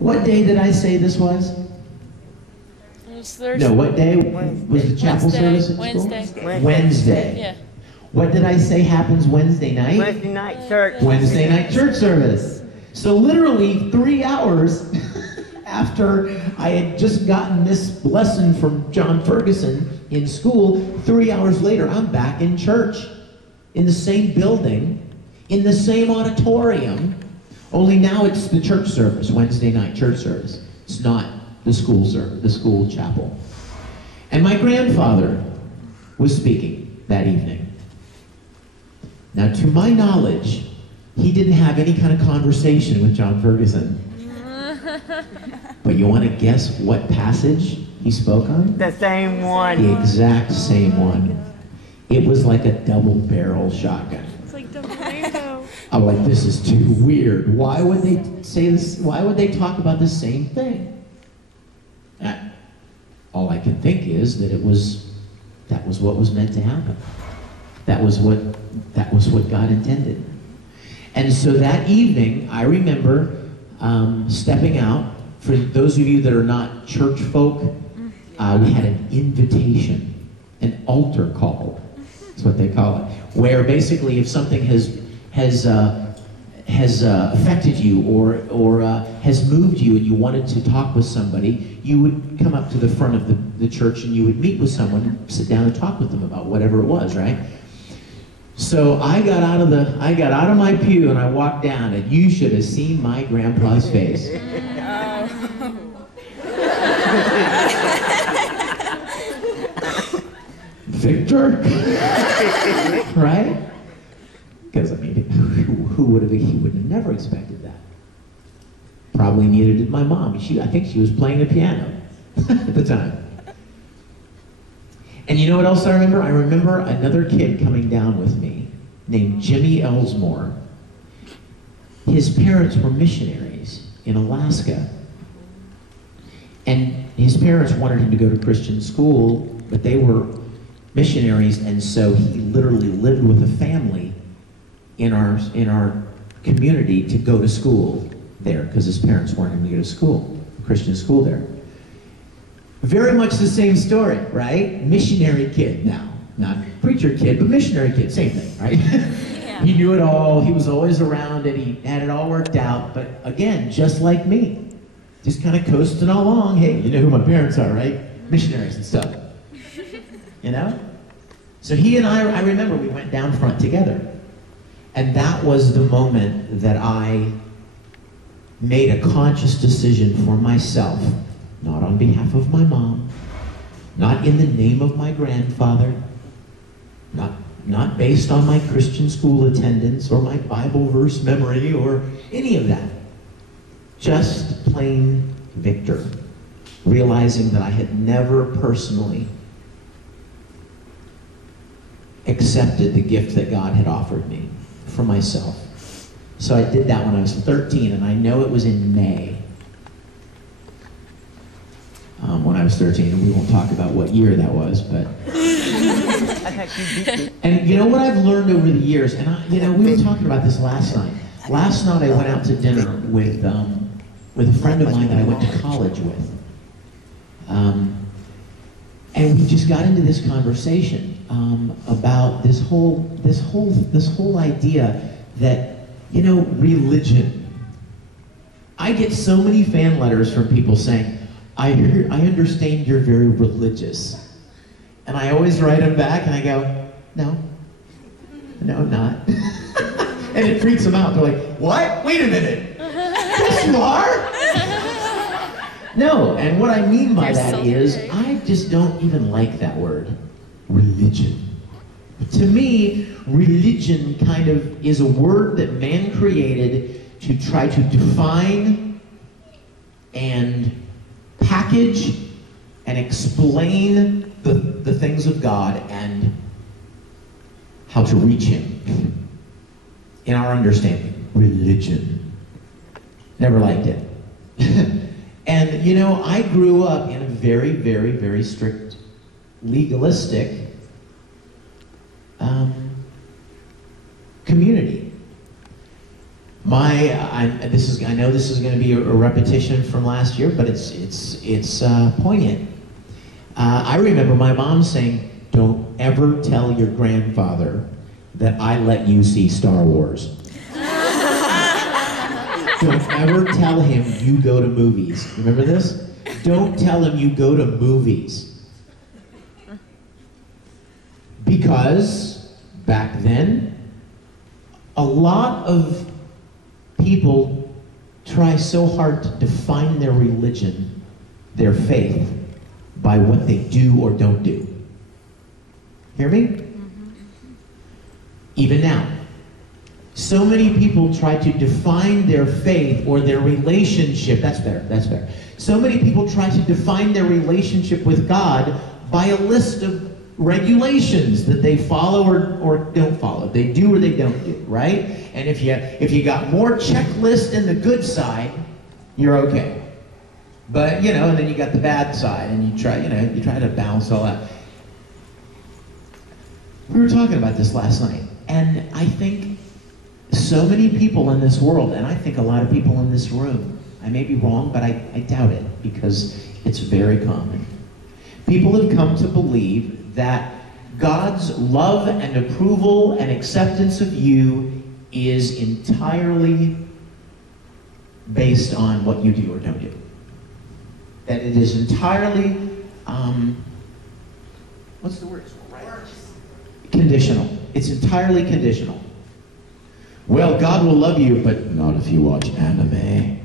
What day did I say this was? It was Thursday. No, what day was the chapel service at Wednesday. school? Wednesday. Yeah. What did I say happens Wednesday night? Wednesday night church. Wednesday night church service. So literally 3 hours after I had just gotten this lesson from John Ferguson in school, 3 hours later, I'm back in church, in the same building, in the same auditorium, only now it's the church service, Wednesday night church service. It's not the school service, the school chapel. And my grandfather was speaking that evening. Now, to my knowledge, he didn't have any kind of conversation with John Ferguson. But you want to guess what passage he spoke on? The same one. The exact same one. It was like a double-barrel shotgun. It's like double rainbow. I'm like, this is too weird. Why would they say this? Why would they talk about the same thing? All I can think is that that was what was meant to happen. That was what God intended. And so that evening, I remember stepping out. For those of you that are not church folk, we had an invitation, an altar call. That's what they call it. Where basically, if something has affected you or has moved you and you wanted to talk with somebody, you would come up to the front of the church and you would meet with someone and sit down and talk with them about whatever it was, right? So I got out of my pew and I walked down, and you should have seen my grandpa's face. Victor? Right? Because I mean, who would have? He would have never expected that. Probably neither did my mom. I think she was playing the piano at the time. And you know what else I remember? I remember another kid coming down with me named Jimmy Elsmore. His parents were missionaries in Alaska. And his parents wanted him to go to Christian school, but they were missionaries, and so he literally lived with a family in our community to go to school there, because his parents wanted him to go to school, Christian school there. Very much the same story, right? Missionary kid now. Not preacher kid, but missionary kid, same thing, right? Yeah. He knew it all, he was always around it, he had it all worked out, but again, just like me, just kind of coasting along. Hey, you know who my parents are, right? Missionaries and stuff. You know? So he and I remember we went down front together. And that was the moment that I made a conscious decision for myself, not on behalf of my mom, not in the name of my grandfather, not based on my Christian school attendance or my Bible verse memory or any of that. Just plain Victor, realizing that I had never personally accepted the gift that God had offered me for myself. So I did that when I was 13, and I know it was in May when I was 13, and we won't talk about what year that was, but... And you know what I've learned over the years, and we were talking about this last night. Last night I went out to dinner with a friend of mine that I went to college with. And we just got into this conversation about this whole idea that, religion. I get so many fan letters from people saying, I understand you're very religious. And I always write them back and I go, no, I'm not. And it freaks them out. They're like, what? Wait a minute. Yes, you are? No, and what I mean by that is, I just don't even like that word, religion. To me, religion kind of is a word that man created to try to define and package and explain the things of God and how to reach Him in our understanding. Religion. Never liked it. And, I grew up in a very, very, very strict, legalistic community. I know this is going to be a repetition from last year, but it's poignant. I remember my mom saying, "Don't ever tell your grandfather that I let you see Star Wars. Don't ever tell him you go to movies." Remember this? Don't tell him you go to movies. Because back then, a lot of people try so hard to define their religion, their faith, by what they do or don't do. Hear me? Even now. So many people try to define their faith or their relationship. That's better. So many people try to define their relationship with God by a list of regulations that they follow or don't follow. They do or they don't do, right? And if you got more checklist in the good side, you're okay. But and then you got the bad side, and you try to balance all that. We were talking about this last night, and I think so many people in this world, and I think a lot of people in this room, I may be wrong, but I doubt it, because it's very common. People have come to believe that God's love and approval and acceptance of you is entirely based on what you do or don't do. That it is entirely, what's the word? Conditional. It's entirely conditional. Well, God will love you, but not if you watch anime.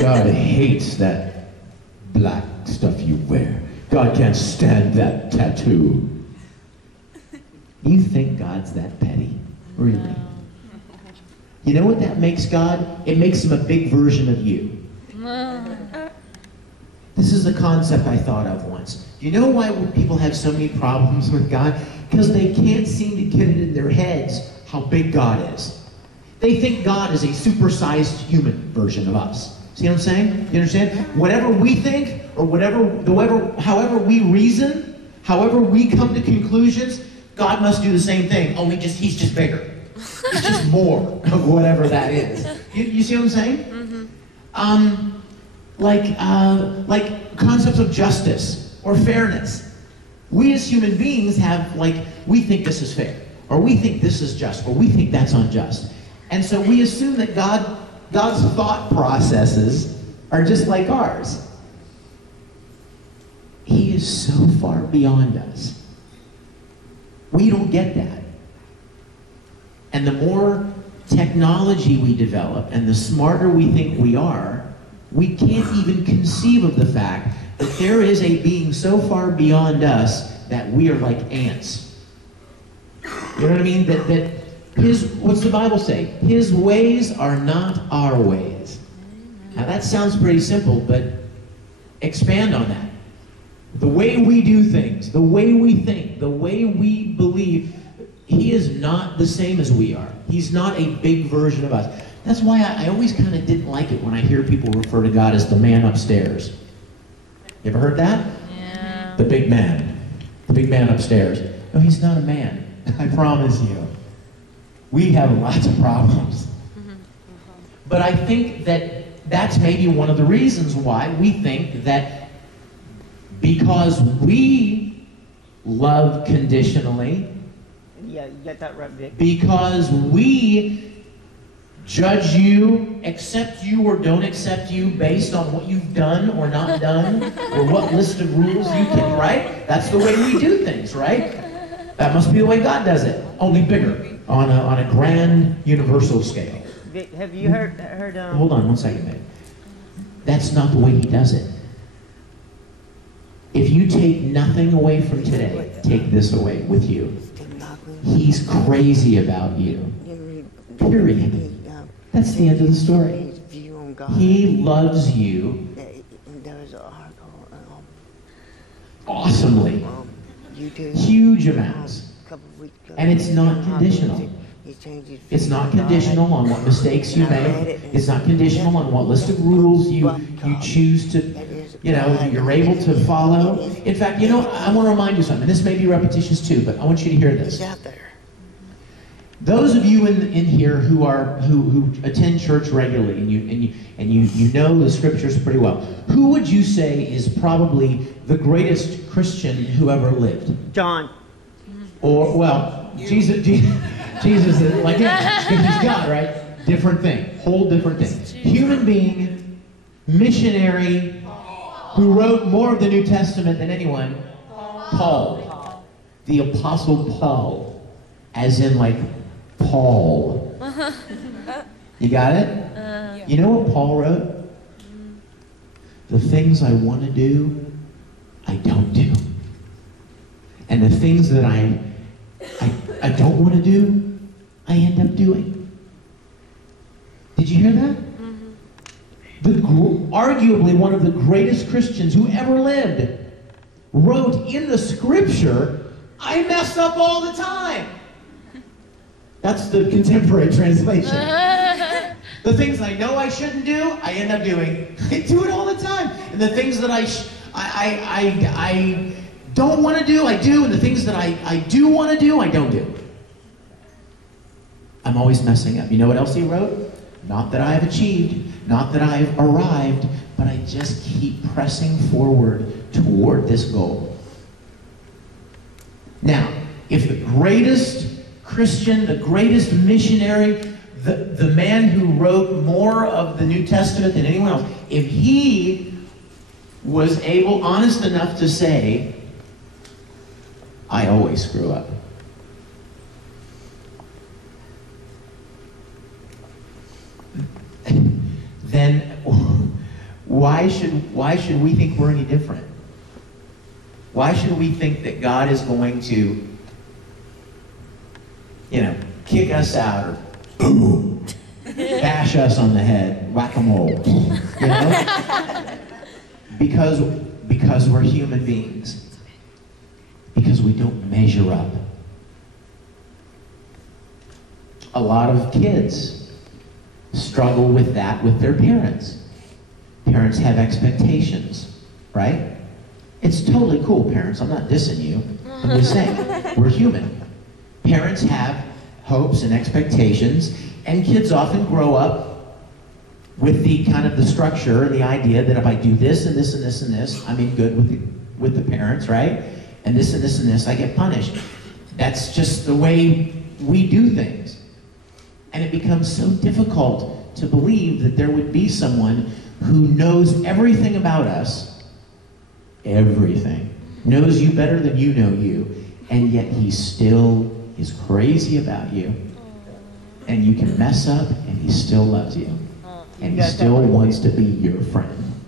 God hates that black stuff you wear. God can't stand that tattoo. You think God's that petty? Really? No. You know what that makes God? It makes him a big version of you. This is a concept I thought of once. You know why people have so many problems with God? Because they can't seem to get it in their heads how big God is. They think God is a supersized human version of us. See what I'm saying? You understand? Whatever we think, or however we reason, however we come to conclusions, God must do the same thing, only he's just bigger. He's just more of whatever that is. You see what I'm saying? Like concepts of justice or fairness. We as human beings have, we think this is fair, or we think this is just, or we think that's unjust. And so we assume that God's thought processes are just like ours. He is so far beyond us. We don't get that. And the more technology we develop and the smarter we think we are, we can't even conceive of the fact that there is a being so far beyond us that we are like ants. You know what I mean? That what's the Bible say? His ways are not our ways. Now that sounds pretty simple, but expand on that. The way we do things, the way we think, the way we believe, he is not the same as we are. He's not a big version of us. That's why I always kind of didn't like it when I hear people refer to God as the man upstairs. You ever heard that? Yeah. The big man. The big man upstairs. No, he's not a man. I promise you. We have lots of problems. But I think that's maybe one of the reasons why we think that because we love conditionally, Yeah, you got that right, Vic. because we judge you, accept you or don't accept you based on what you've done or not done, or what list of rules you can, right? That's the way we do things, right? That must be the way God does it, only bigger, on a grand universal scale. Vic, have you heard Hold on one second, babe. That's not the way he does it. If you take nothing away from today, take this away with you. He's crazy about you. Period. That's the end of the story. He loves you awesomely. Huge amounts. And it's not conditional. It's not conditional on what mistakes you make. It's not conditional on what list of rules you choose to, you're able to follow. In fact, I want to remind you something. This may be repetitious too, but I want you to hear this. Those of you in here who attend church regularly and you know the scriptures pretty well, who would you say is probably the greatest Christian who ever lived? John. Or well, Jesus, like yeah, he's God, right? Different thing, whole different thing. Human being, missionary, who wrote more of the New Testament than anyone. Paul, the Apostle Paul, as in like Paul. You got it? You know what Paul wrote? The things I want to do, I don't do. And the things that I don't want to do, I end up doing. Did you hear that? Arguably one of the greatest Christians who ever lived wrote in the scripture, I mess up all the time. That's the contemporary translation. The things I know I shouldn't do, I end up doing. I do it all the time. And the things that I don't want to do, I do. And the things that I do want to do, I don't do. I'm always messing up. You know what else he wrote? Not that I have achieved, not that I've arrived, but I just keep pressing forward toward this goal. Now, if the greatest Christian, the greatest missionary, the man who wrote more of the New Testament than anyone else, if he was honest enough to say, I always screw up. Then why should we think we're any different? Why should we think that God is going to, kick us out or boom, bash us on the head, whack-a-mole, because we're human beings, because we don't measure up. A lot of kids struggle with that with their parents. Parents have expectations, right? It's totally cool, parents. I'm not dissing you. I'm just saying, we're human. Parents have hopes and expectations, and kids often grow up with the kind of the structure and the idea that if I do this and this and this and this, I'm in good with the parents, right? And this and this and this, I get punished. That's just the way we do things. And it becomes so difficult to believe that there would be someone who knows everything about us, everything, knows you better than you know you, and yet he still is crazy about you. And you can mess up, and he still loves you. And he still wants to be your friend.